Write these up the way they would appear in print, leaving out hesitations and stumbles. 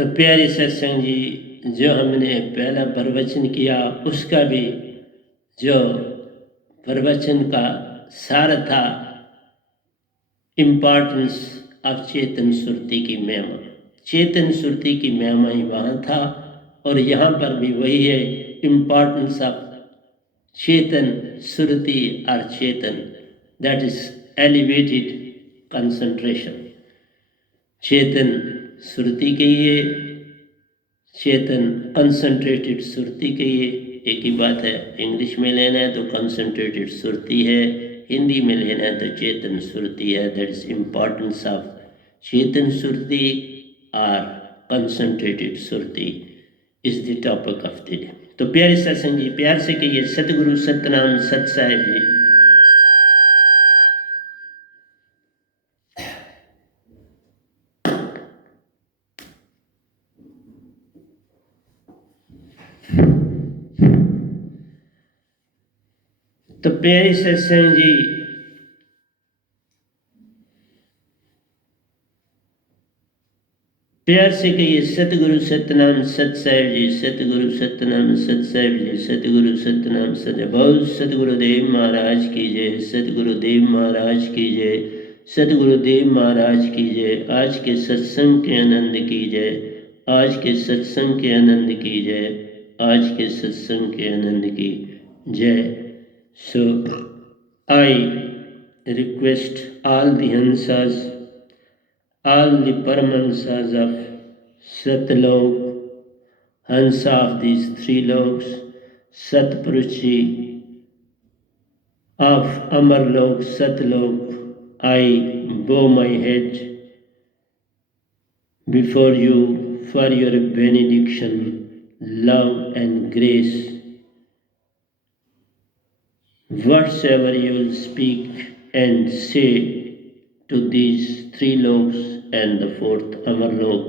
तो प्यारे सत्संग जी, जो हमने पहला प्रवचन किया उसका भी जो प्रवचन का सार था, इम्पॉर्टेंस ऑफ चेतन सुरति की महिमा। चेतन सुरति की महिमा ही वहाँ था और यहाँ पर भी वही है, इम्पॉर्टेंस ऑफ चेतन सुरति और चेतन, दैट इज एलिवेटेड कंसंट्रेशन। चेतन सुरति के ये, चेतन कंसंट्रेटेड सुरति के ये एक ही बात है। इंग्लिश में लेना है तो कंसंट्रेटेड सुरति है, हिंदी में लेना है तो चेतन सुरति है। That is importance of chetan surati और concentrated surati is the topic of the day. तो प्यारे सत्संग जी, प्यार से कहिए सतगुरु सतनाम सत साहिब जी। तो प्यारे सत्संग जी, प्यार से कहिए सतगुरु सतनाम सत साहिब जी, सतगुरु सतनाम सत साहिब जी, सतगुरु सतनाम सत। बहुत सतगुरुदेव महाराज की जय, सतगुरुदेव महाराज की जय, सतगुरुदेव महाराज की जय। आज के सत्संग के आनंद की जय, आज के सत्संग के आनंद की जय, आज के सत्संग के आनंद की जय। So I request all the Hansas, all the Paramahamsas of Satlok, Hansa of these three loks, Satpurushi of Amarlok, Satlok, I bow my head before you for your benediction, love and grace. Whatsoever you will speak and say to these three loks and the fourth Amarlok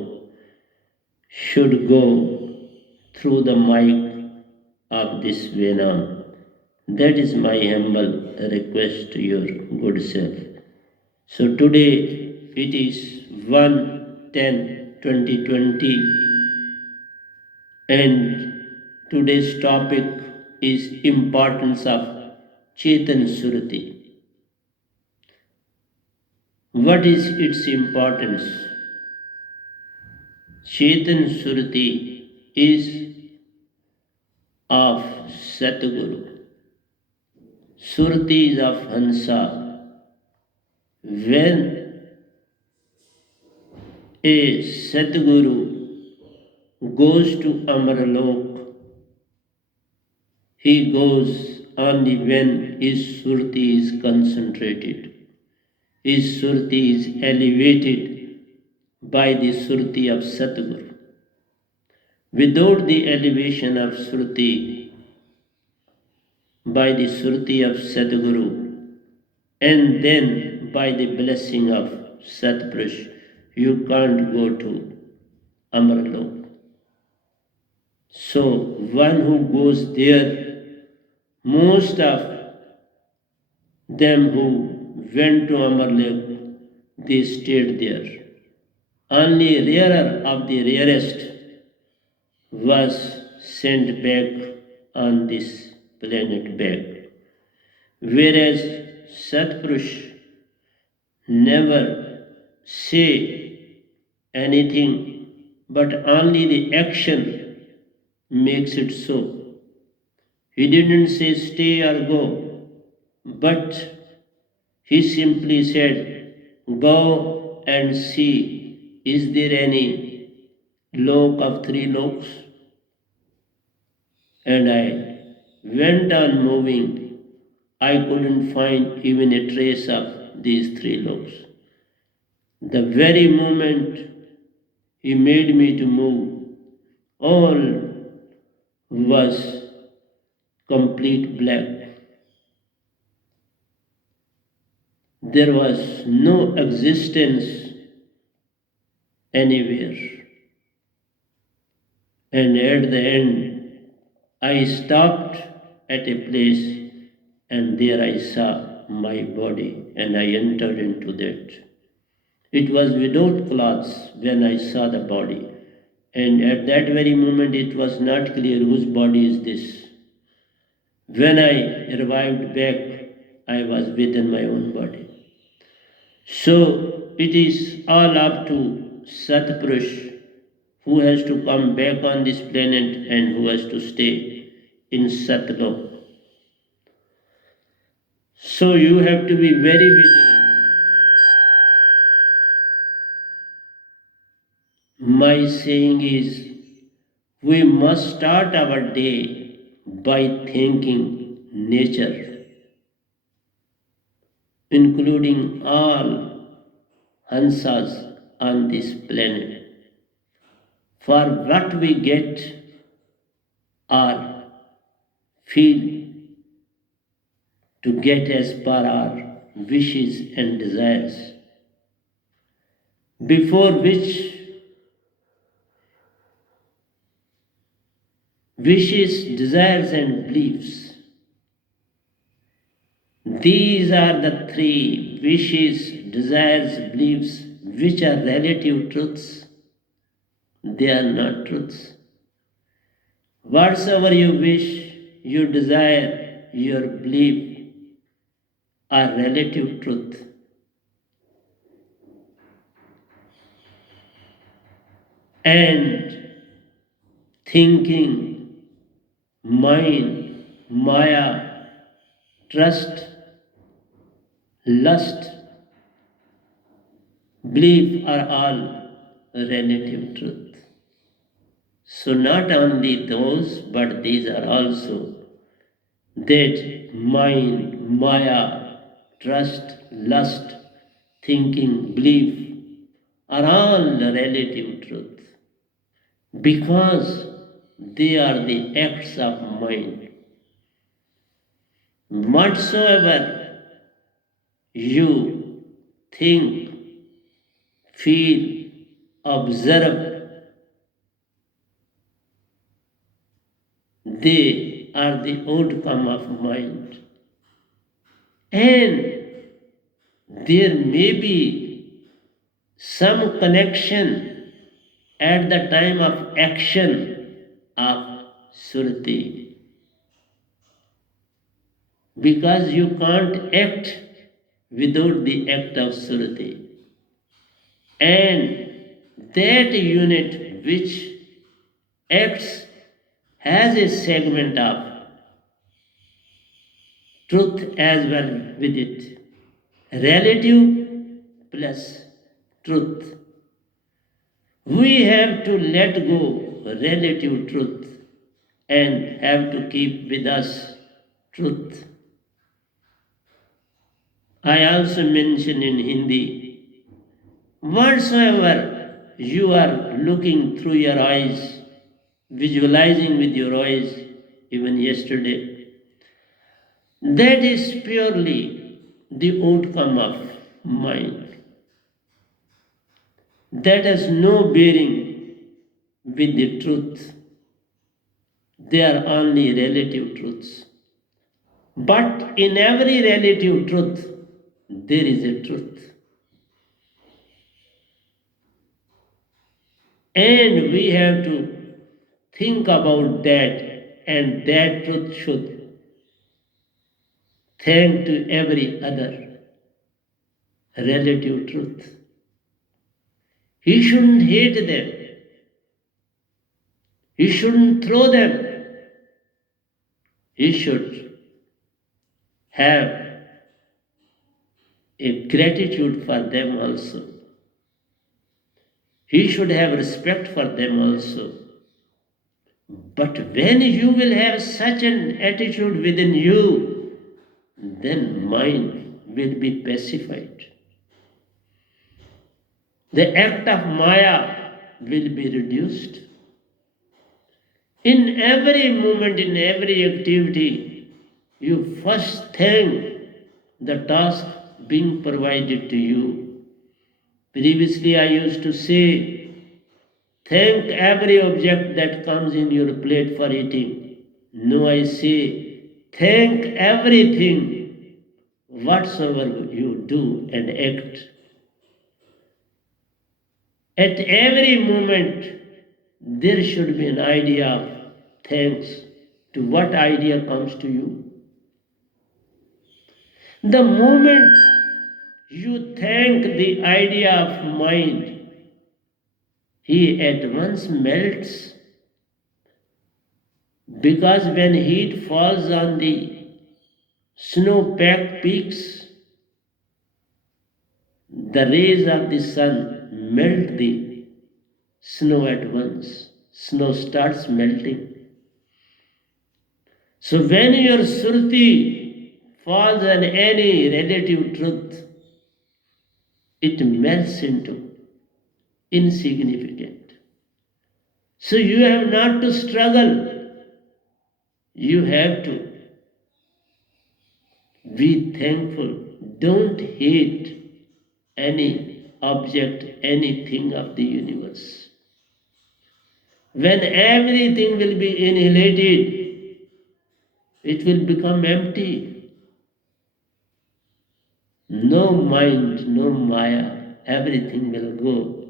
should go through the mic of this Venam. That is my humble request to your good self. So today it is 1/10/2020 and today's topic is importance of Chetan Surati. What is its importance? Chetan Surati is of Satguru. Surati is of Hansa. When a Satguru goes to Amarlok, he goes only when his Surti is concentrated. His Surti is elevated by the Surti of Satguru. Without the elevation of Surti by the Surti of Satguru and then by the blessing of Satpurush, you can't go to Amarlok. So one who goes there, most of them who went to Amarlok, they stayed there. Only rarer of the rarest was sent back on this planet back. Whereas Satpurush never say anything, but only the action makes it so. He didn't say stay or go, but he simply said, go and see, is there any lok of three loks? And I went on moving. I couldn't find even a trace of these three loks. The very moment he made me to move, all was complete black. There was no existence anywhere. And at the end, I stopped at a place and there I saw my body and I entered into that. It was without clothes when I saw the body. And at that very moment it was not clear whose body is this. When I revived back, I was within my own body. So it is all up to Satpurush, who has to come back on this planet and who has to stay in Satlok. So you have to be very vigilant. My saying is, we must start our day by thanking nature, including all Hansas on this planet, for what we get or feel to get as per our wishes and desires, before which wishes, desires, and beliefs. These are the three wishes, desires, beliefs, which are relative truths. They are not truths. Whatsoever you wish, you desire, your belief are relative truth. And thinking, mind, maya, trust, lust, belief are all relative truth. So not only those, but these are also that mind, maya, trust, lust, thinking, belief are all relative truth because they are the acts of mind. Whatsoever you think, feel, observe, they are the outcome of mind. And there may be some connection at the time of action of surti, because you can't act without the act of surti. And that unit which acts has a segment of truth as well with it. Relative plus truth. We have to let go relative truth and have to keep with us truth. I also mention in Hindi, whatsoever you are looking through your eyes, visualizing with your eyes, even yesterday, that is purely the outcome of mind. That has no bearing with the truth. They are only relative truths. But in every relative truth, there is a truth. And we have to think about that, and that truth should thank to every other relative truth. He shouldn't hate them. He shouldn't throw them. He should have a gratitude for them also. He should have respect for them also. But when you will have such an attitude within you, then mind will be pacified. The act of Maya will be reduced. In every moment, in every activity, you first thank the task being provided to you. Previously, I used to say, thank every object that comes in your plate for eating. Now I say, thank everything whatsoever you do and act. At every moment, there should be an idea of thanks. To what idea comes to you? The moment you thank the idea of mind, he at once melts, because when heat falls on the snow-packed peaks, the rays of the sun melt the snow at once. Snow starts melting. So when your surti falls on any relative truth, it melts into insignificant. So you have not to struggle. You have to be thankful. Don't hate any object, anything of the universe. When everything will be annihilated, it will become empty. No mind, no Maya, everything will go.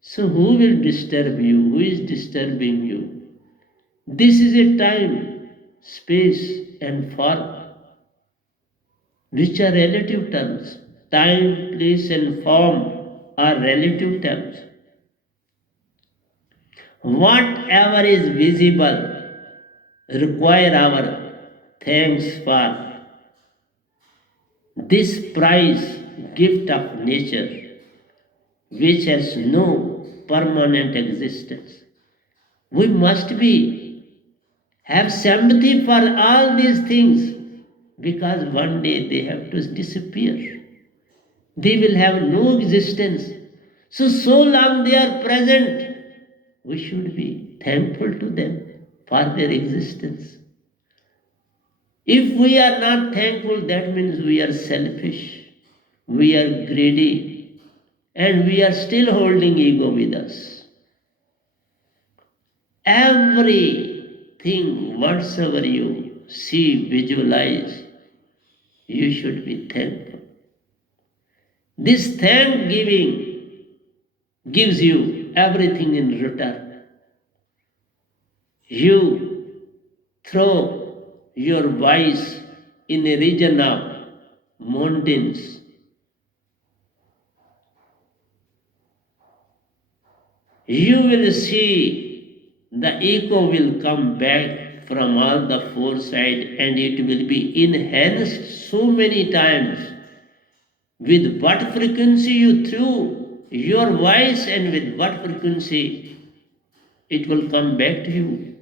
So who will disturb you? Who is disturbing you? This is a time, space and form, which are relative terms. Time, place and form are relative terms. Whatever is visible require our thanks for. This prize, gift of nature, which has no permanent existence. We must have sympathy for all these things, because one day they have to disappear. They will have no existence. So long they are present, we should be thankful to them for their existence. If we are not thankful, that means we are selfish, we are greedy, and we are still holding ego with us. Everything, whatsoever you see, visualize, you should be thankful. This thanksgiving gives you everything in return. You throw your voice in a region of mountains. You will see the echo will come back from all the four sides, and it will be enhanced so many times. With what frequency you threw your voice, and with what frequency it will come back to you.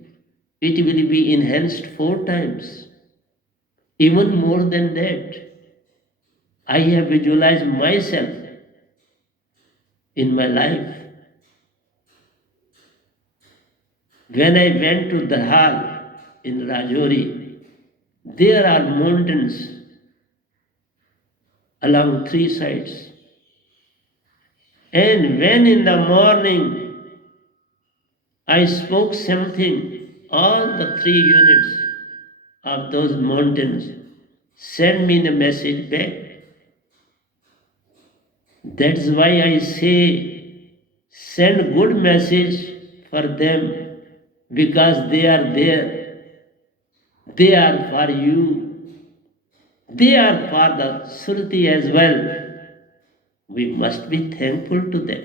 It will be enhanced 4 times, even more than that. I have visualized myself in my life. When I went to Dahal in Rajouri, there are mountains along 3 sides. And when in the morning I spoke something, all the 3 units of those mountains send me the message back. That's why I say, send good message for them, because they are there. They are for you. They are for the SURTI as well. We must be thankful to them.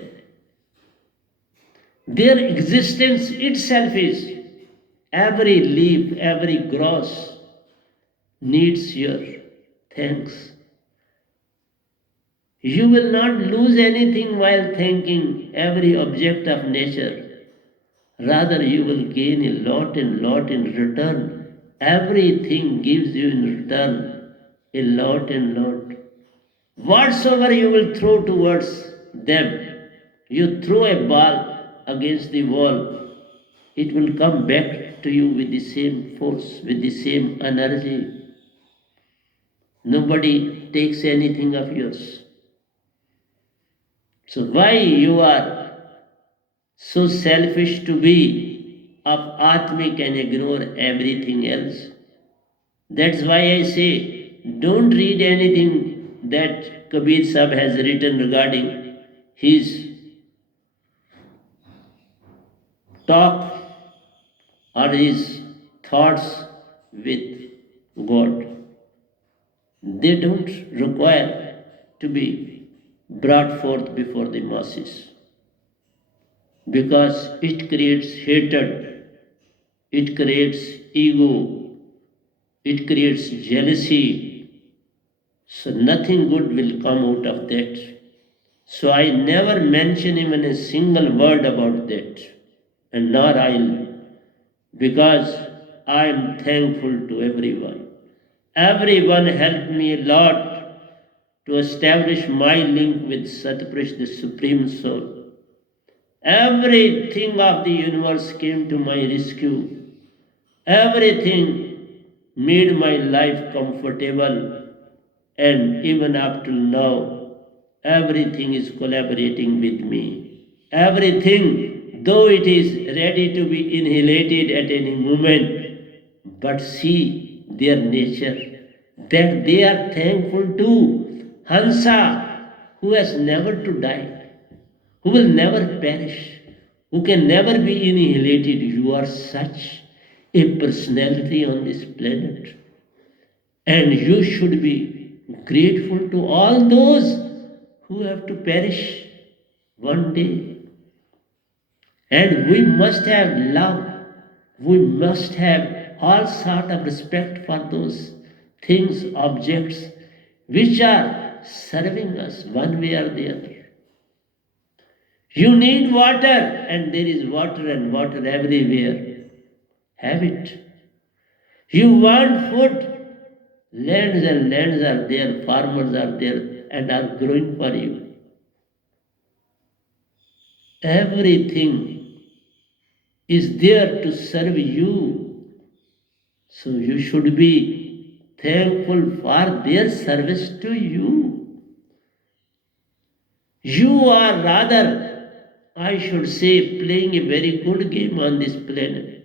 Their existence itself is, every leaf, every grass needs your thanks. You will not lose anything while thanking every object of nature. Rather, you will gain a lot and lot in return. Everything gives you in return a lot and lot. Whatsoever you will throw towards them, you throw a ball against the wall, it will come back to you with the same force, with the same energy. Nobody takes anything of yours. So why you are so selfish to be of Atmic and ignore everything else? That's why I say, don't read anything that Kabir Sahib has written regarding his talk or his thoughts with God. They don't require to be brought forth before the masses because it creates hatred, it creates ego, it creates jealousy. So nothing good will come out of that. So I never mention even a single word about that, and nor I'll, because I am thankful to everyone. Everyone helped me a lot to establish my link with Satpurush, the Supreme Soul. Everything of the universe came to my rescue. Everything made my life comfortable, and even up till now, everything is collaborating with me. Everything, though it is ready to be annihilated at any moment, but see their nature, that they are thankful to Hansa, who has never to die, who will never perish, who can never be annihilated. You are such a personality on this planet. And you should be grateful to all those who have to perish one day. And we must have love. We must have all sort of respect for those things, objects, which are serving us one way or the other. You need water, and there is water and water everywhere. Have it. You want food, lands and lands are there, farmers are there, and are growing for you. Everything is there to serve you. So you should be thankful for their service to you. You are rather, I should say, playing a very good game on this planet.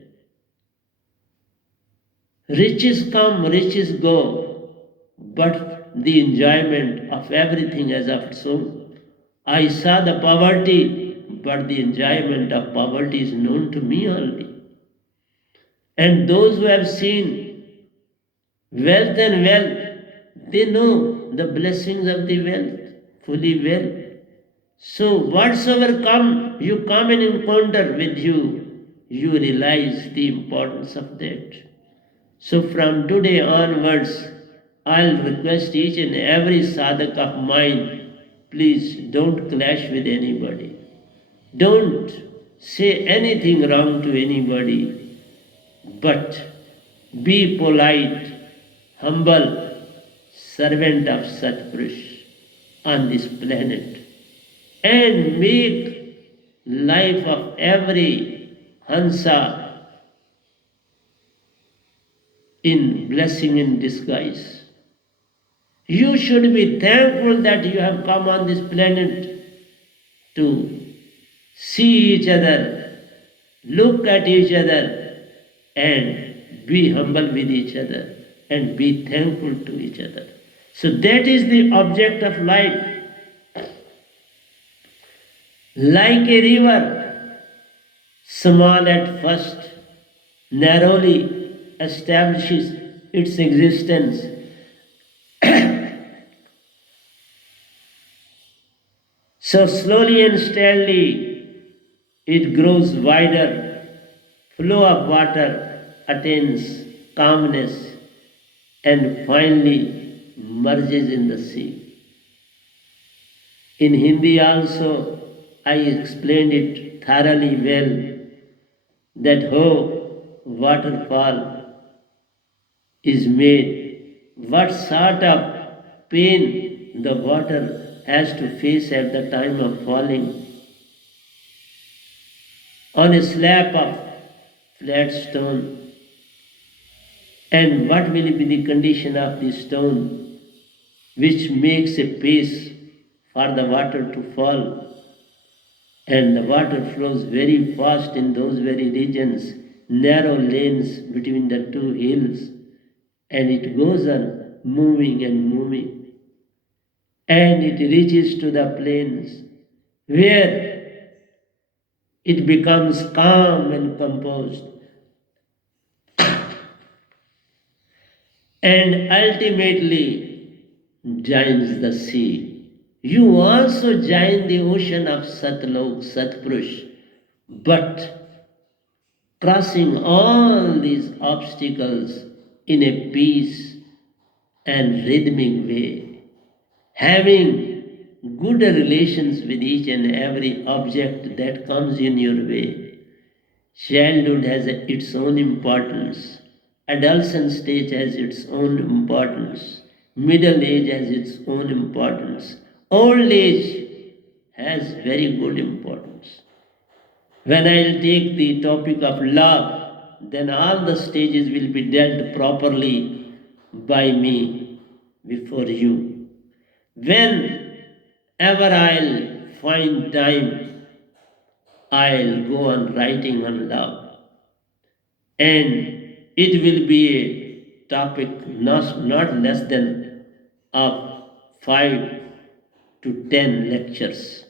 Riches come, riches go, but the enjoyment of everything has of its own. I saw the poverty, but the enjoyment of poverty is known to me only. And those who have seen wealth and wealth, they know the blessings of the wealth fully well. So whatsoever you come in encounter with you realize the importance of that. So from today onwards, I'll request each and every sadhak of mine, please don't clash with anybody. Don't say anything wrong to anybody, but be polite, humble, servant of Satpurush on this planet, and make life of every Hansa in blessing in disguise. You should be thankful that you have come on this planet to see each other, look at each other, and be humble with each other, and be thankful to each other. So that is the object of life. Like a river, small at first, narrowly establishes its existence. So slowly and steadily it grows wider, flow of water attains calmness and finally merges in the sea. In Hindi also I explained it thoroughly well that how waterfall is made, what sort of pain the water has to face at the time of falling on a slab of flat stone, and what will be the condition of the stone which makes a pace for the water to fall, and the water flows very fast in those very regions, narrow lanes between the two hills, and it goes on moving and moving, and it reaches to the plains where it becomes calm and composed, and ultimately joins the sea. You also join the ocean of Satlok, Satpurush, but crossing all these obstacles in a peace and rhythmic way, having good relations with each and every object that comes in your way. Childhood has its own importance, adolescent stage has its own importance, middle age has its own importance, old age has very good importance. When I'll take the topic of love, then all the stages will be dealt properly by me before you. Whenever I'll find time, I'll go on writing on love. And it will be a topic not less than of 5 to 10 lectures.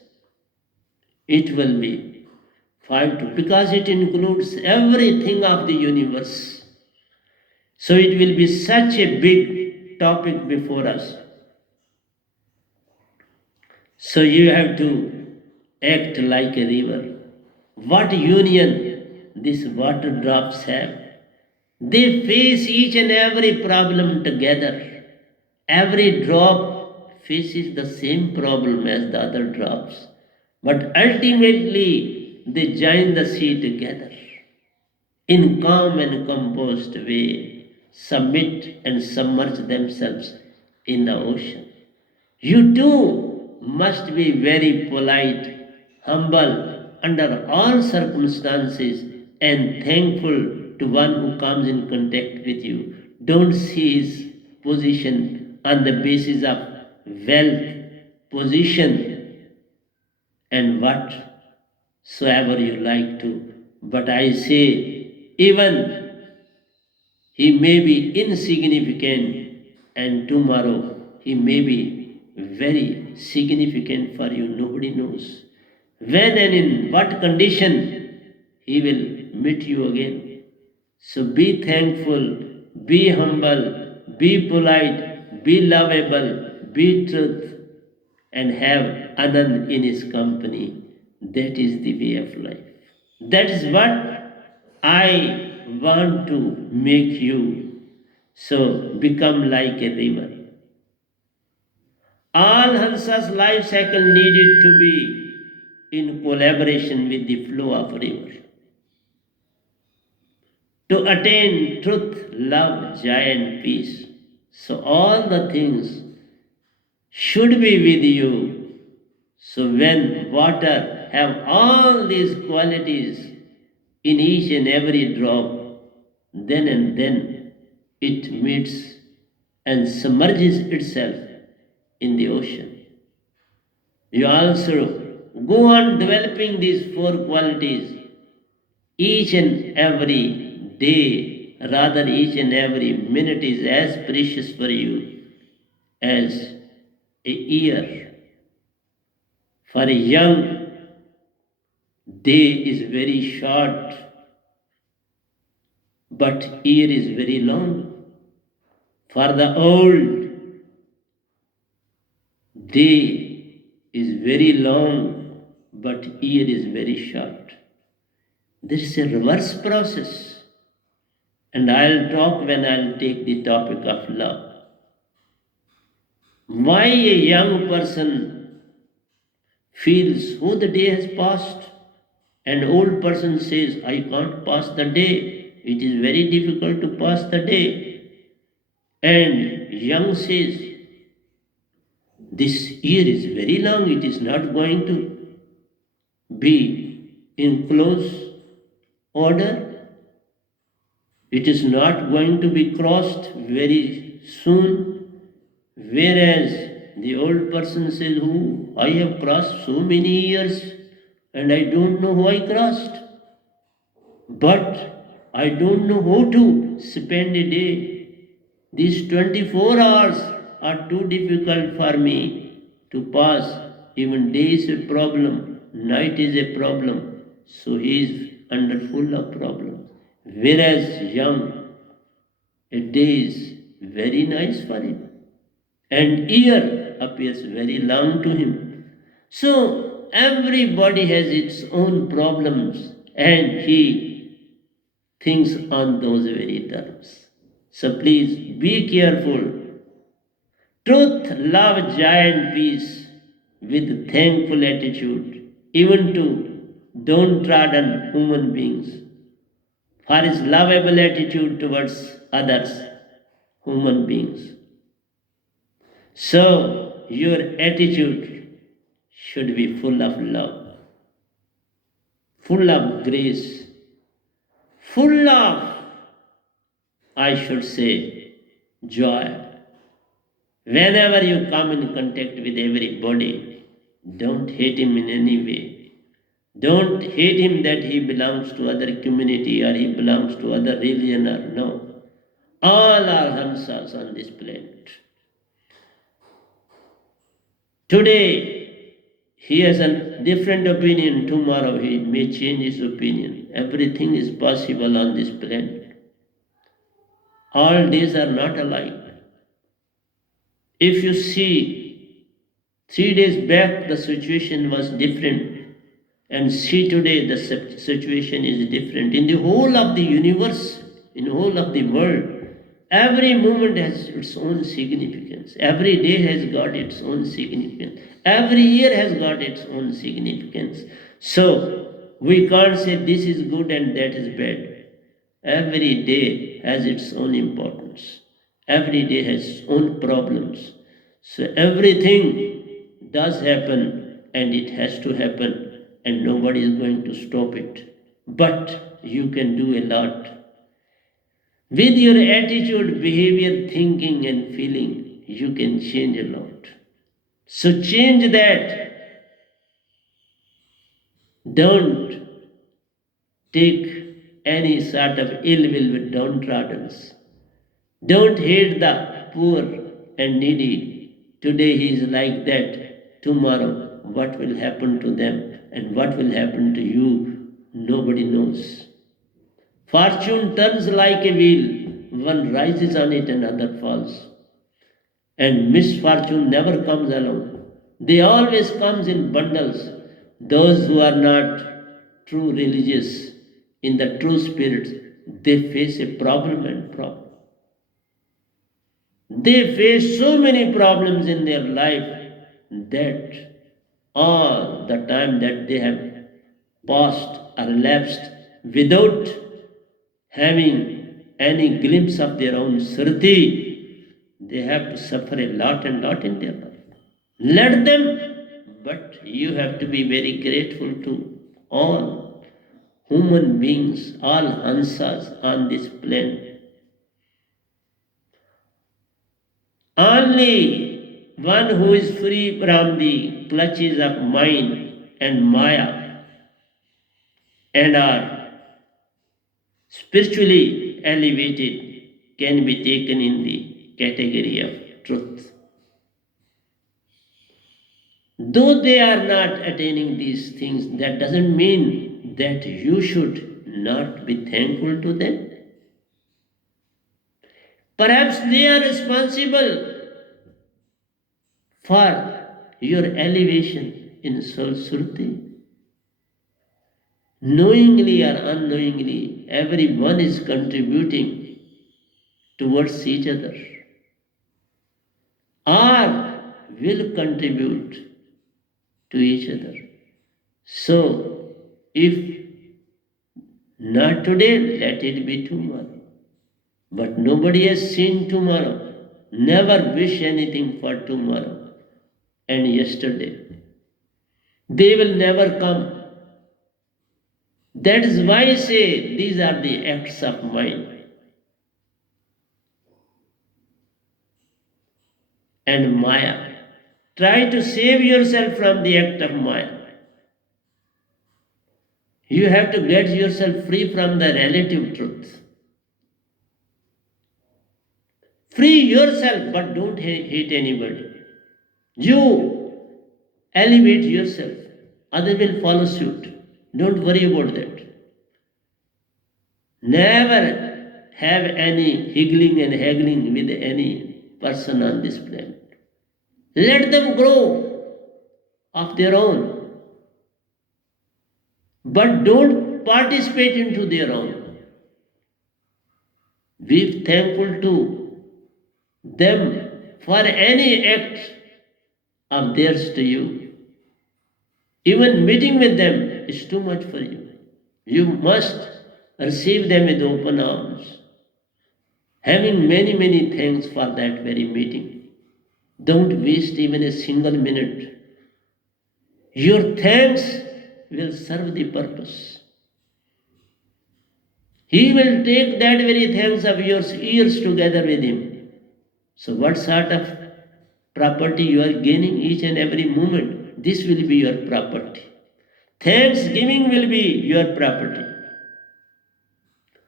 It will be 5 to, because it includes everything of the universe. So it will be such a big topic before us. So you have to act like a river. What union these water drops have. They face each and every problem together. Every drop faces the same problem as the other drops. But ultimately, they join the sea together in calm and composed way, submit and submerge themselves in the ocean. You too must be very polite, humble under all circumstances, and thankful to one who comes in contact with you. Don't see his position on the basis of wealth, position, and whatsoever you like to. But I say, even he may be insignificant, and tomorrow he may be very significant for you. Nobody knows when and in what condition he will meet you again. So be thankful, be humble, be polite, be lovable, be truth, and have Anand in his company. That is the way of life. That is what I want to make you. So become like a river. All Hansa's life cycle needed to be in collaboration with the flow of river. To attain truth, love, joy, and peace. So all the things should be with you. So when water have all these qualities in each and every drop, then and then it meets and submerges itself in the ocean. You also go on developing these four qualities each and every day, rather, each and every minute is as precious for you as a year. For a young, day is very short, but year is very long. For the old, day is very long, but year is very short. This is a reverse process. And I'll talk when I'll take the topic of love. Why a young person feels, oh, the day has passed, and old person says, I can't pass the day. It is very difficult to pass the day. And young says, this year is very long, it is not going to be in close order. It is not going to be crossed very soon. Whereas the old person says, oh, I have crossed so many years and I don't know who I crossed. But I don't know how to spend a day. These 24 hours are too difficult for me to pass. Even day is a problem, night is a problem. so he is under full of problems. Whereas young, a day is very nice for him, and year appears very long to him. So everybody has its own problems, and he thinks on those very terms. So please be careful. Truth, love, joy, and peace with thankful attitude, even to downtrodden human beings, for his lovable attitude towards others, human beings. So, your attitude should be full of love, full of grace, full of, I should say, joy. Whenever you come in contact with everybody, don't hate him in any way. Don't hate him that he belongs to other community or he belongs to other religion or no. All are Hansas on this planet. Today, he has a different opinion. Tomorrow, he may change his opinion. Everything is possible on this planet. All days are not alike. If you see, 3 days back the situation was different, and see today the situation is different. In the whole of the universe, in the whole of the world, every moment has its own significance. Every day has got its own significance. Every year has got its own significance. So we can't say this is good and that is bad. Every day has its own importance. Every day has its own problems. So everything does happen and it has to happen and nobody is going to stop it. But you can do a lot. With your attitude, behavior, thinking and feeling, you can change a lot. So change that. Don't take any sort of ill will with downtrodden. Don't hate the poor and needy. Today he is like that. Tomorrow, what will happen to them and what will happen to you, nobody knows. Fortune turns like a wheel. One rises on it and another falls. And misfortune never comes alone. They always comes in bundles. Those who are not true religious, in the true spirit, they face a problem and problem. They face so many problems in their life that all the time that they have passed or lapsed without having any glimpse of their own SURTI, they have to suffer a lot and lot in their life. Let them, but you have to be very grateful to all human beings, all Hansas on this planet. Only one who is free from the clutches of mind and Maya and are spiritually elevated can be taken in the category of truth. Though they are not attaining these things, that doesn't mean that you should not be thankful to them. Perhaps they are responsible for your elevation in soul SURTI. Knowingly or unknowingly, everyone is contributing towards each other or will contribute to each other. So, if not today, let it be tomorrow. But nobody has seen tomorrow. Never wish anything for tomorrow and yesterday. They will never come. That is why I say these are the acts of mind. And Maya. Try to save yourself from the act of Maya. You have to get yourself free from the relative truth. Free yourself, but don't hate anybody. You elevate yourself, others will follow suit. Don't worry about that. Never have any higgling and haggling with any person on this planet. Let them grow of their own. But don't participate into their own. Be thankful to them for any act of theirs to you. Even meeting with them is too much for you. You must receive them with open arms, having many, many thanks for that very meeting. Don't waste even a single minute. Your thanks will serve the purpose. He will take that very thanks of yours years together with him. So what sort of property you are gaining each and every moment? This will be your property. Thanksgiving will be your property.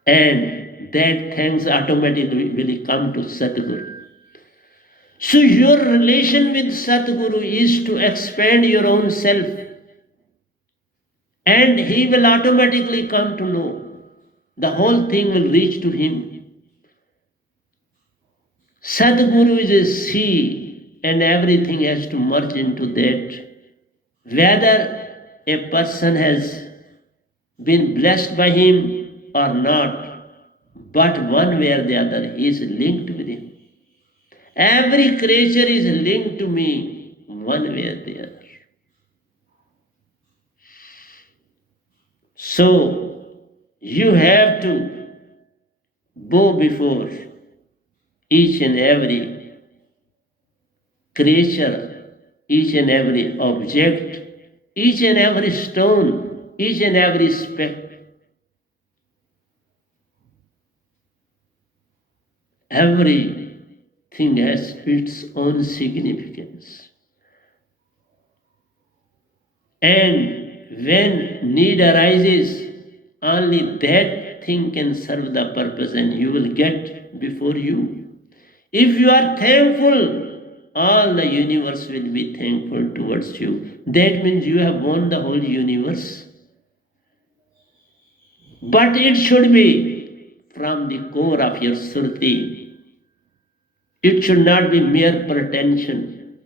And that thanks automatically will come to Satguru. So your relation with Satguru is to expand your own self. And he will automatically come to know. The whole thing will reach to him. Sadguru is a sea and everything has to merge into that. Whether a person has been blessed by him or not, but one way or the other, he is linked with him. Every creature is linked to me one way or the other. So you have to bow before each and every creature, each and every object, each and every stone, each and every speck. Everything has its own significance. And when need arises, only that thing can serve the purpose and you will get before you. If you are thankful, all the universe will be thankful towards you. That means you have won the whole universe. But it should be from the core of your SURTI. It should not be mere pretension.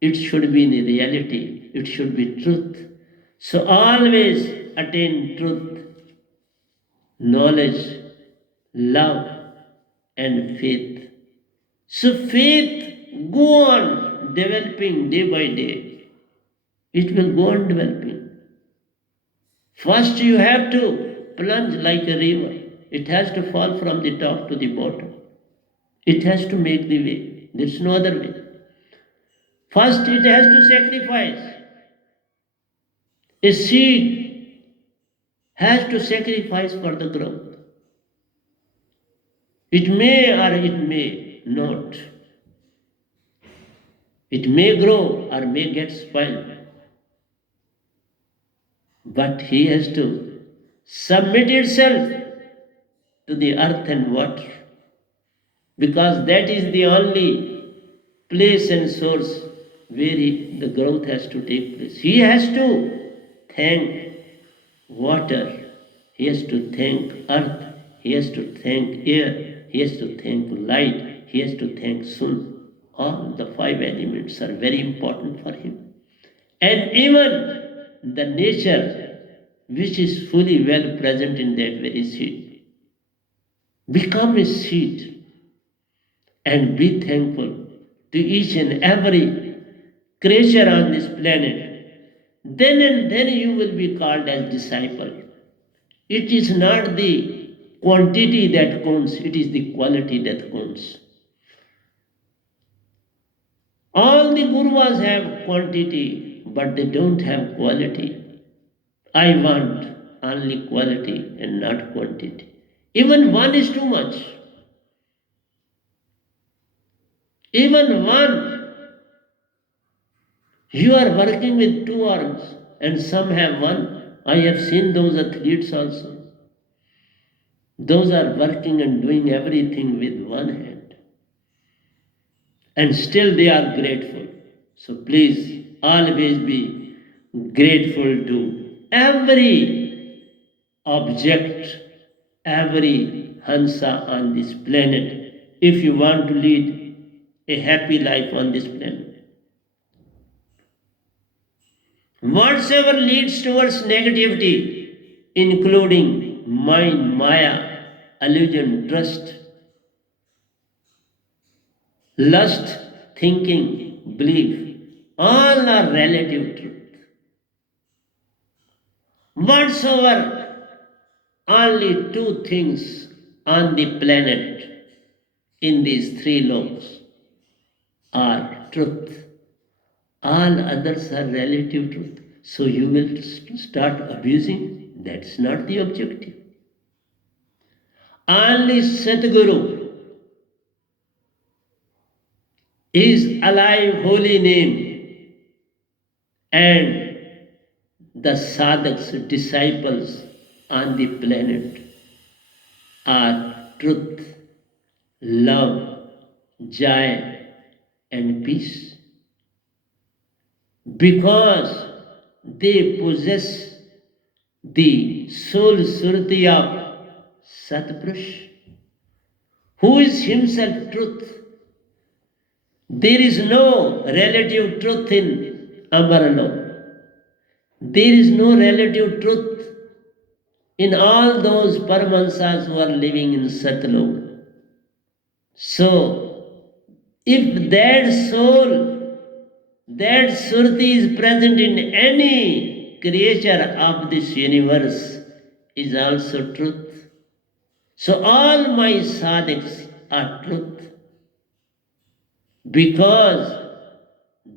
It should be in reality. It should be truth. So always attain truth, knowledge, love, and faith. So faith go on developing day by day. It will go on developing. First you have to plunge like a river. It has to fall from the top to the bottom. It has to make the way. There's no other way. First it has to sacrifice. A seed has to sacrifice for the growth. It may or it may not. It may grow or may get spoiled. But he has to submit itself to the earth and water. Because that is the only place and source where the growth has to take place. He has to thank water, he has to thank earth, he has to thank air, he has to thank light, he has to thank sun. All the five elements are very important for him. And even the nature which is fully well present in that very seed. Become a seed and be thankful to each and every creature on this planet. Then and then you will be called as disciple. It is not the quantity that counts, it is the quality that counts. All the gurus have quantity, but they don't have quality. I want only quality and not quantity. Even one is too much. Even one. You are working with two arms and some have one. I have seen those athletes also. Those are working and doing everything with one hand. And still they are grateful. So please always be grateful to every object, every Hansa on this planet, if you want to lead a happy life on this planet. Whatsoever leads towards negativity, including mind, maya, illusion, trust, lust, thinking, belief, all are relative truth. Whatsoever, only two things on the planet in these three laws are truth. All others are relative truth. So you will start abusing. That's not the objective. Only Satguru is alive, holy name, and the sadhaks, disciples on the planet are truth, love, joy, and peace. Because they possess the soul surti of Satpurush, who is himself truth. There is no relative truth in Amaralok. There is no relative truth in all those Paramahansas who are living in Satlok. So, if that soul, that Surti is present in any creature of this universe, is also truth. So, all my sadhaks are truth because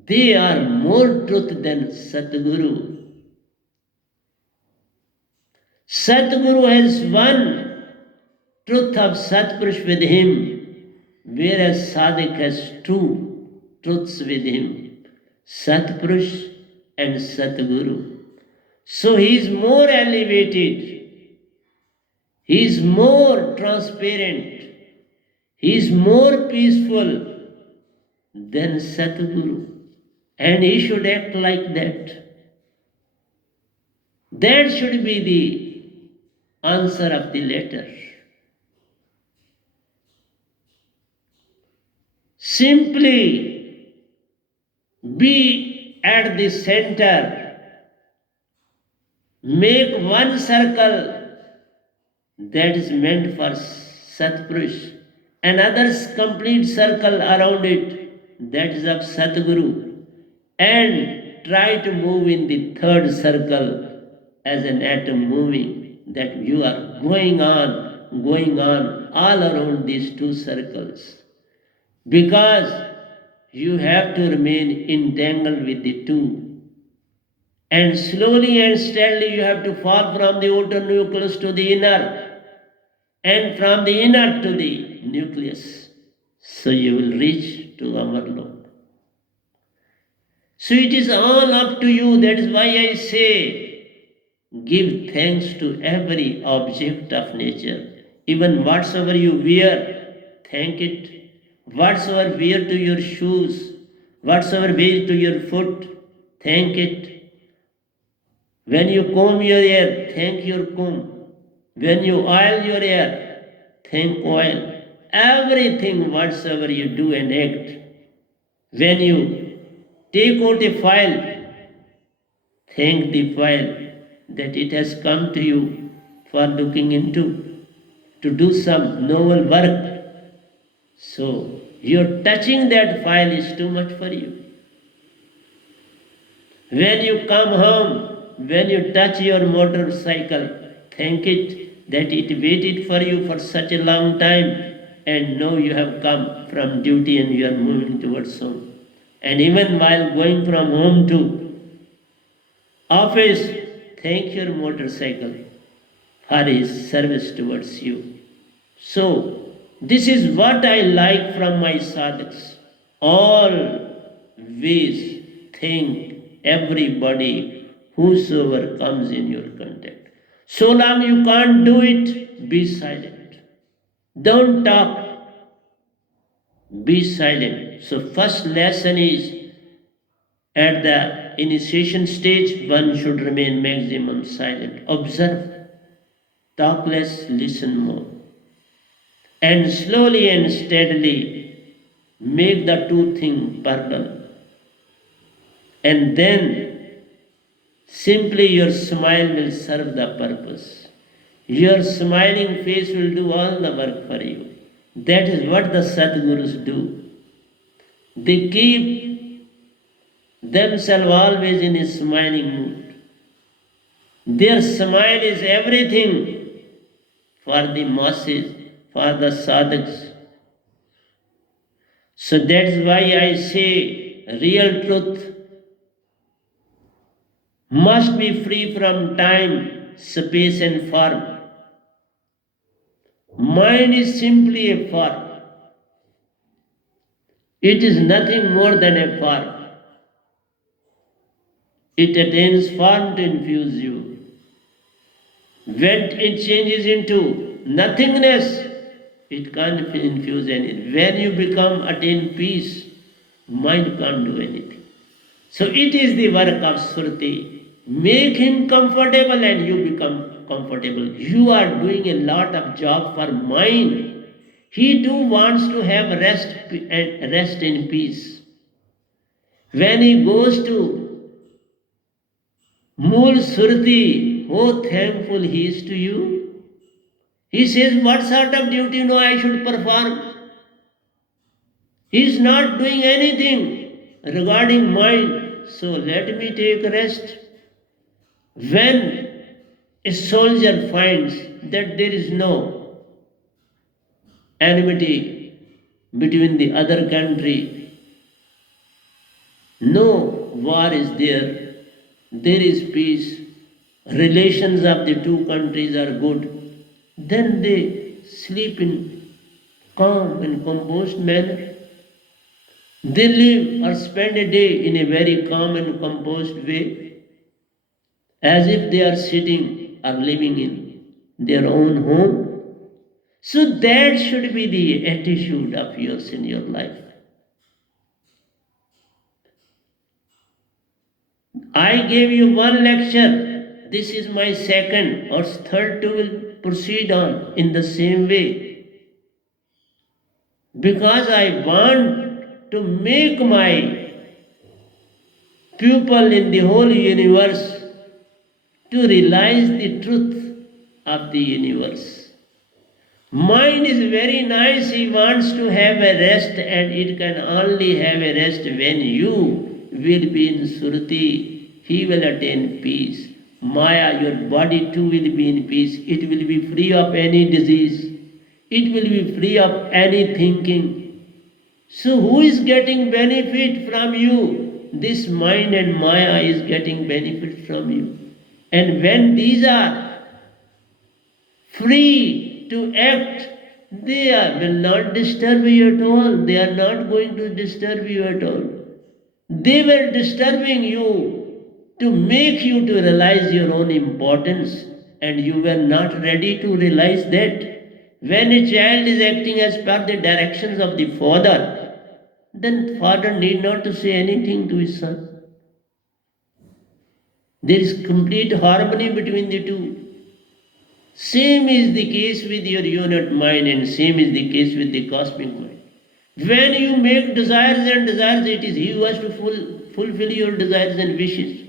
they are more truth than Satguru. Satguru has one truth of Satpurush with him, whereas Sadhak has two truths with him, Satpurush and Satguru. So he is more elevated, he is more transparent, he is more peaceful than Satguru, and he should act like that. That should be the answer of the letter. Simply be at the center, make one circle that is meant for Satpurush, another complete circle around it that is of Satguru, and try to move in the third circle as an atom moving, that you are going on all around these two circles. Because you have to remain entangled with the two. And slowly and steadily you have to fall from the outer nucleus to the inner, and from the inner to the nucleus. So you will reach to Amarlok. So it is all up to you. That is why I say, give thanks to every object of nature. Even whatsoever you wear, thank it. Whatsoever wear to your shoes, whatsoever wear to your foot, thank it. When you comb your hair, thank your comb. When you oil your hair, thank oil. Everything whatsoever you do and act, when you take out a file, thank the file that it has come to you for looking into, to do some noble work. So, your touching that file is too much for you. When you come home, when you touch your motorcycle, thank it that it waited for you for such a long time, and now you have come from duty and you are moving towards home. And even while going from home to office, thank your motorcycle for his service towards you. So, this is what I like from my sadhaks. Always think everybody, whosoever comes in your contact. So long you can't do it, be silent. Don't talk, be silent. So first lesson is at the initiation stage, one should remain maximum silent. Observe, talk less, listen more. And slowly and steadily make the two things parallel. And then simply your smile will serve the purpose. Your smiling face will do all the work for you. That is what the Sadgurus do. They keep themselves always in a smiling mood. Their smile is everything for the masses, for the sadhaks. So that's why I say real truth must be free from time, space, and form. Mind is simply a form. It is nothing more than a form. It attains form to infuse you. When it changes into nothingness, it can't infuse anything. When you attain peace, mind can't do anything. So it is the work of Surti. Make him comfortable and you become comfortable. You are doing a lot of job for mind. He too wants to have rest and rest in peace. When he goes to Mool Surti, oh thankful he is to you. He says, what sort of duty no I should perform? He is not doing anything regarding mind. So let me take rest. When a soldier finds that there is no enmity between the other country, no war is there, there is peace, relations of the two countries are good, then they sleep in calm and composed manner. They live or spend a day in a very calm and composed way, as if they are sitting or living in their own home. So that should be the attitude of yours in your life. I gave you one lecture. This is my second or third to will proceed on in the same way. Because I want to make my pupil in the whole universe to realize the truth of the universe. Mind is very nice, he wants to have a rest, and it can only have a rest when you will be in Surti. He will attain peace. Maya, your body too will be in peace. It will be free of any disease. It will be free of any thinking. So who is getting benefit from you? This mind and Maya is getting benefit from you. And when these are free to act, they will not disturb you at all. They are not going to disturb you at all. They were disturbing you to make you to realize your own importance, and you were not ready to realize that. When a child is acting as per the directions of the father, then father need not to say anything to his son. There is complete harmony between the two. Same is the case with your unit mind, and same is the case with the cosmic mind. When you make desires and desires, it is he who has to fulfill your desires and wishes.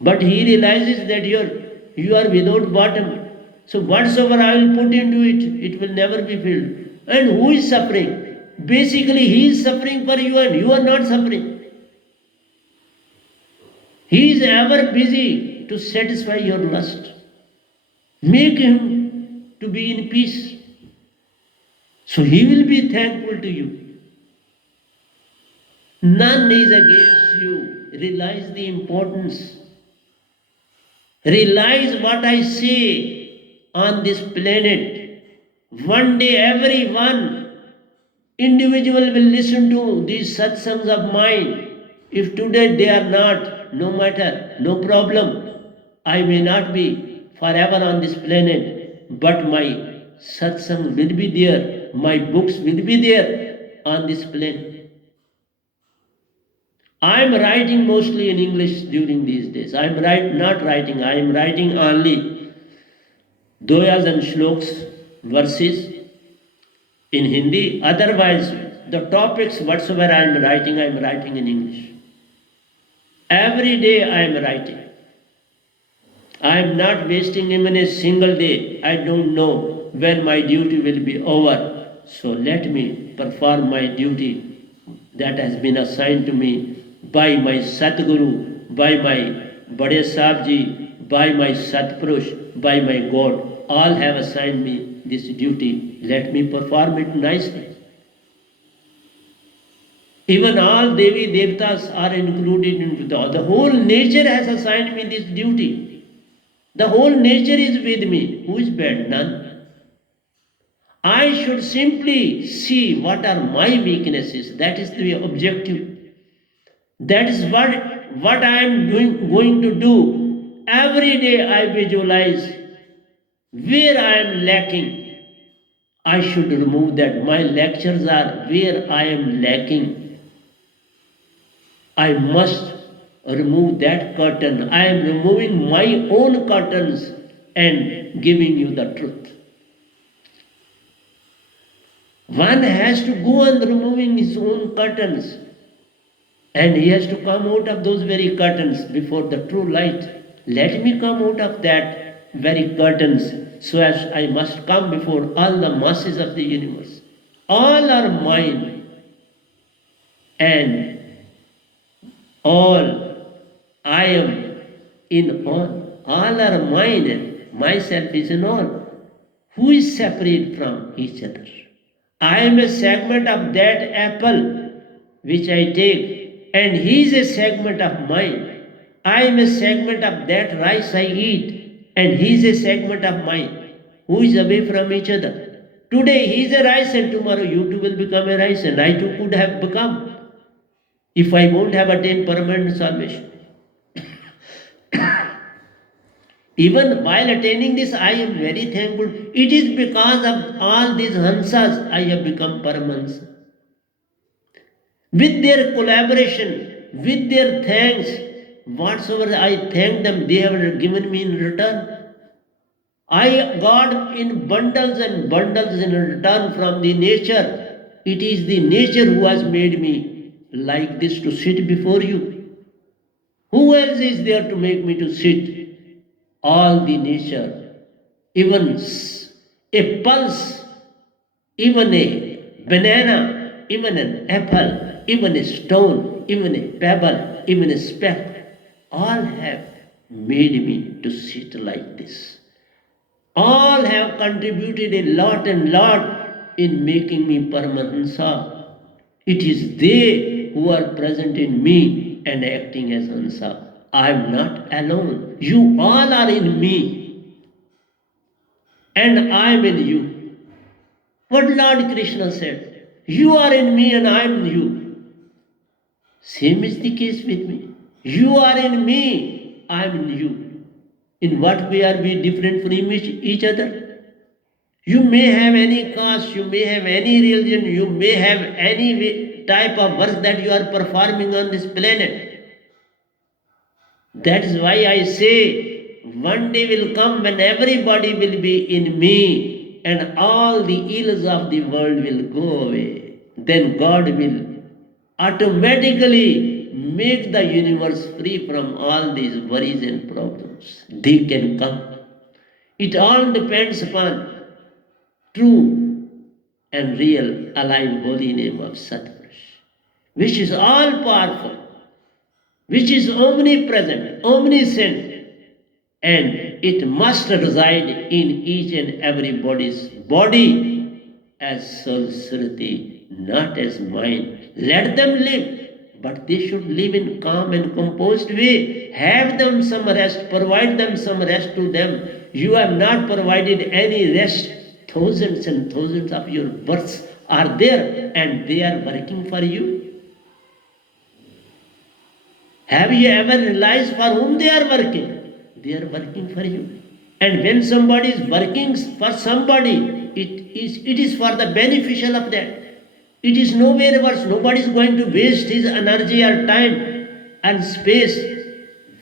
But he realizes that you are without bottom. So whatsoever I will put into it, it will never be filled. And who is suffering? Basically, he is suffering for you and you are not suffering. He is ever busy to satisfy your lust. Make him to be in peace. So he will be thankful to you. None is against you. Realize the importance. Realize what I say on this planet. One day everyone individual will listen to these satsangs of mine. If today they are not, no matter, no problem. I may not be forever on this planet, but my satsang will be there. My books will be there on this planet. I am writing mostly in English during these days. I am not writing. I am writing only doyas and shloks, verses in Hindi. Otherwise, the topics whatsoever I am writing in English. Every day I am writing. I am not wasting even a single day. I don't know when my duty will be over. So let me perform my duty that has been assigned to me by my Satguru, by my Bade Sahib Ji, by my Satpurush, by my God. All have assigned me this duty. Let me perform it nicely. Even all Devi Devtas are included into the whole nature has assigned me this duty. The whole nature is with me. Who is bad? None. I should simply see what are my weaknesses. That is the objective. That is what I am going to do. Every day I visualize where I am lacking. I should remove that. My lectures are where I am lacking. I must remove that curtain. I am removing my own curtains and giving you the truth. One has to go on removing his own curtains, and he has to come out of those very curtains before the true light. Let me come out of that very curtains, so as I must come before all the masses of the universe. All are mine, and all I am in all. All are mine, and myself is in all. Who is separate from each other? I am a segment of that apple which I take, and he is a segment of mine. I am a segment of that rice I eat, and he is a segment of mine. Who is away from each other? Today he is a rice, and tomorrow you too will become a rice, and I too could have become if I won't have attained permanent salvation. Even while attaining this, I am very thankful. It is because of all these Hansas I have become Paramahansa. With their collaboration, with their thanks, whatsoever I thank them, they have given me in return. I got in bundles and bundles in return from the nature. It is the nature who has made me like this to sit before you. Who else is there to make me to sit? All the nature, even a pulse, even a banana, even an apple, even a stone, even a pebble, even a speck, all have made me to sit like this. All have contributed a lot and lot in making me Paramahansa. It is they who are present in me and acting as Hansa. I am not alone. You all are in me, and I am in you. What Lord Krishna said, you are in me and I am in you. Same is the case with me. You are in me, I am in you. In what way are we different from each other? You may have any caste, you may have any religion, you may have any type of work that you are performing on this planet. That is why I say one day will come when everybody will be in me and all the ills of the world will go away. Then God will automatically make the universe free from all these worries and problems. They can come. It all depends upon true and real alive holy name of Satpurush, which is all powerful, which is omnipresent, omniscient, and it must reside in each and everybody's body as soul SURTI, not as mind. Let them live, but they should live in calm and composed way. Have them some rest, provide them some rest to them. You have not provided any rest. Thousands and thousands of your births are there and they are working for you. Have you ever realized for whom they are working? They are working for you. And when somebody is working for somebody, it is for the beneficial of that. It is nowhere worse. Nobody is going to waste his energy or time and space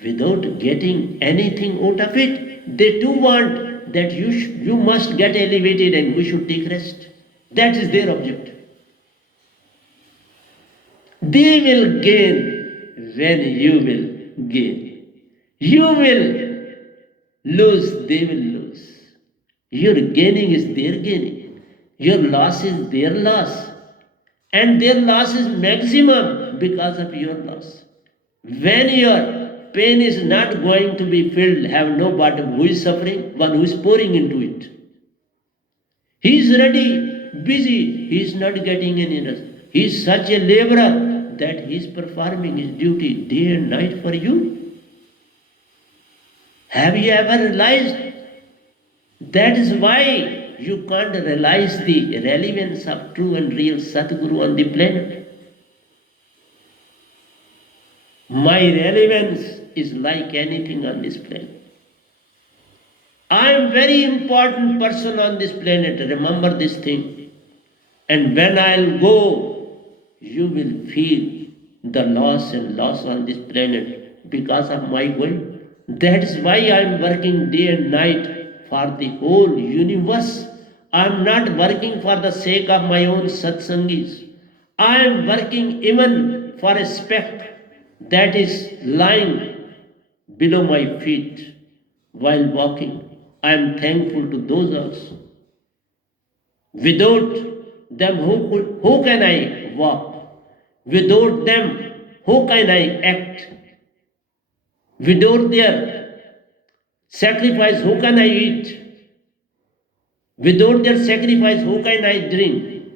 without getting anything out of it. They too want that you must get elevated and we should take rest. That is their objective. They will gain when you will gain. You will lose, they will lose. Your gaining is their gaining. Your loss is their loss. And their loss is maximum because of your loss. When your pain is not going to be filled, have no bottom, who is suffering? One who is pouring into it. He is ready, busy, he is not getting any rest. He is such a laborer that he is performing his duty day and night for you. Have you ever realized? That is why you can't realize the relevance of true and real Satguru on the planet. My relevance is like anything on this planet. I am very important person on this planet. Remember this thing. And when I'll go, you will feel the loss and loss on this planet because of my going. That is why I am working day and night for the whole universe. I am not working for the sake of my own satsangis. I am working even for a speck that is lying below my feet while walking. I am thankful to those also. Without them, who can I walk? Without them, how can I act? Without their sacrifice, how can I eat? Without their sacrifice, how can I drink?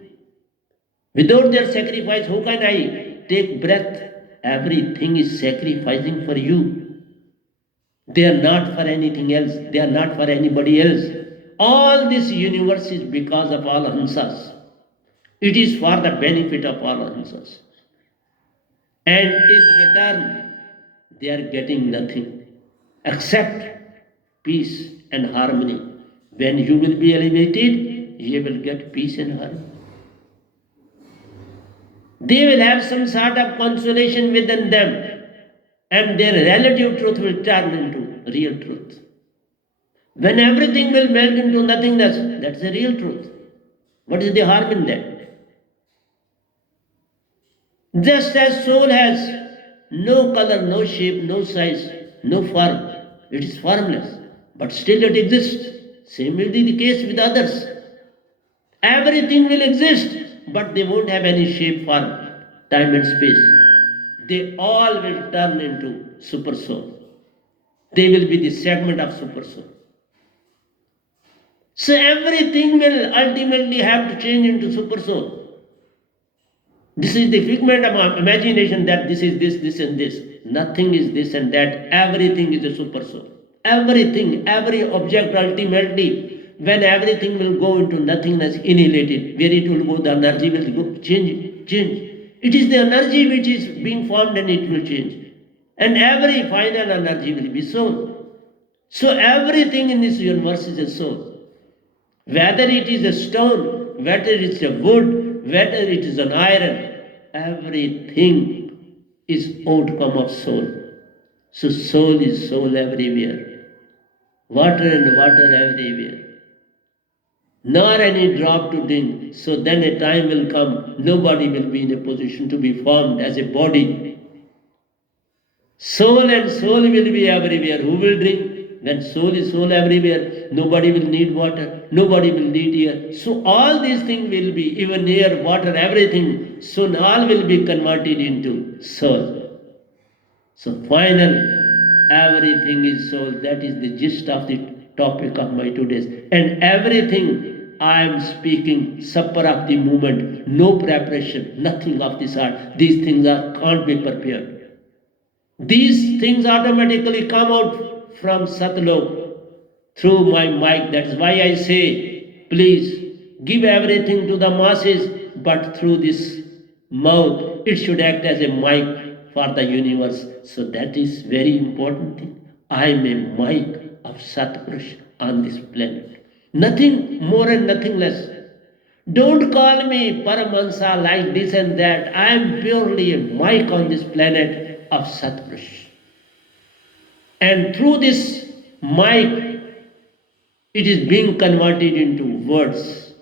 Without their sacrifice, how can I take breath? Everything is sacrificing for you. They are not for anything else. They are not for anybody else. All this universe is because of all Hansas. It is for the benefit of all Hansas. And in return, they are getting nothing except peace and harmony. When you will be elevated, you will get peace and harmony. They will have some sort of consolation within them, and their relative truth will turn into real truth. When everything will melt into nothingness, that's the real truth. What is the harm in that? Just as soul has no color, no shape, no size, no form, it is formless, but still it exists. Same will be the case with others. Everything will exist, but they won't have any shape, form, time and space. They all will turn into super soul. They will be the segment of super soul. So everything will ultimately have to change into super soul. This is the figment of imagination that this is this and this. Nothing is this and that. Everything is a super soul. Everything, every object ultimately, when everything will go into nothingness, annihilated, where it will go, the energy will go, change. It is the energy which is being formed and it will change. And every final energy will be soul. So everything in this universe is a soul. Whether it is a stone, whether it is a wood, whether it is an iron, everything is outcome of soul. So soul is soul everywhere. Water and water everywhere. Nor any drop to drink. So then a time will come, nobody will be in a position to be formed as a body. Soul and soul will be everywhere. Who will drink? When soul is soul everywhere, nobody will need water, nobody will need air. So all these things will be, even air, water, everything, soon all will be converted into soul. So final, everything is soul. That is the gist of the topic of my today's. And everything I am speaking, supper of the moment, no preparation, nothing of this sort. These things can't be prepared. These things automatically come out from Satlok through my mic. That's why I say, please give everything to the masses, but through this mouth, it should act as a mic for the universe. So that is very important thing. I am a mic of Satpurush on this planet. Nothing more and nothing less. Don't call me Paramahansa like this and that. I am purely a mic on this planet of Satpurush. And through this mic, it is being converted into words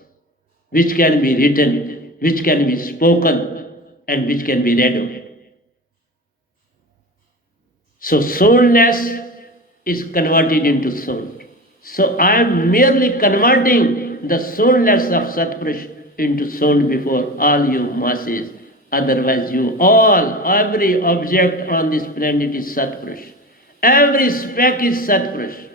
which can be written, which can be spoken, and which can be read of. So soundness is converted into sound. So I am merely converting the soundness of Satpurush into sound before all you masses. Otherwise, you all, every object on this planet is Satpurush. Every speck is Satpurush.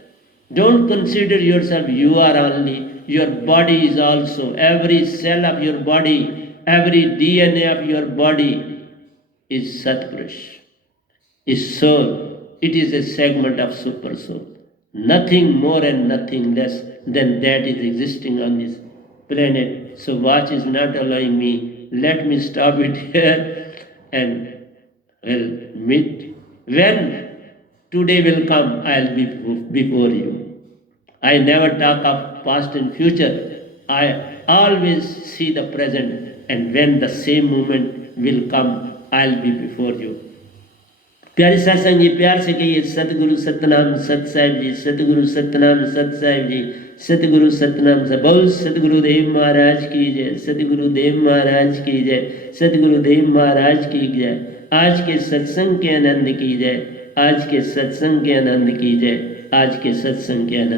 Don't consider yourself you are only. Your body is also. Every cell of your body, every DNA of your body is Satpurush, is soul. It is a segment of super soul. Nothing more and nothing less than that is existing on this planet. So watch is not allowing me. Let me stop it here and will meet. When today will come, I'll be before you. I never talk of past and future. I always see the present, and when the same moment will come, I'll be before you. प्यारे सत्संग जी, प्यार से कहिए सतगुरु सतनाम सत साहिब जी, सतगुरु सतनाम सत साहिब जी, सतगुरु सतनाम से बोल सतगुरुदेव महाराज की जय, सतगुरुदेव महाराज की जय, सतगुरुदेव महाराज की जय। आज के सत्संग के आनंद की जय, आज के सत्संग के आनंद की जय, आज के सत्संग के आनंद।